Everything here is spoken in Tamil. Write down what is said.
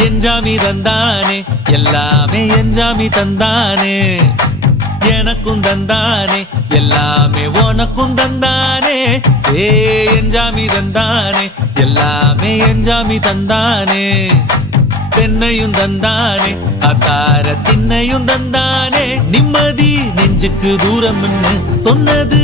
எஞ்சாமி தந்தானே எல்லாமே எஞ்சாமி தந்தானே எனக்கும் தந்தானே எல்லாமே உனக்கும் தந்தானே ஏ எஞ்சாமி தந்தானே எல்லாமே எஞ்சாமி தந்தானே தென்னையும் தந்தானே அத்தார திண்ணையும் தந்தானே நிம்மதி நெஞ்சுக்கு தூரம் சொன்னது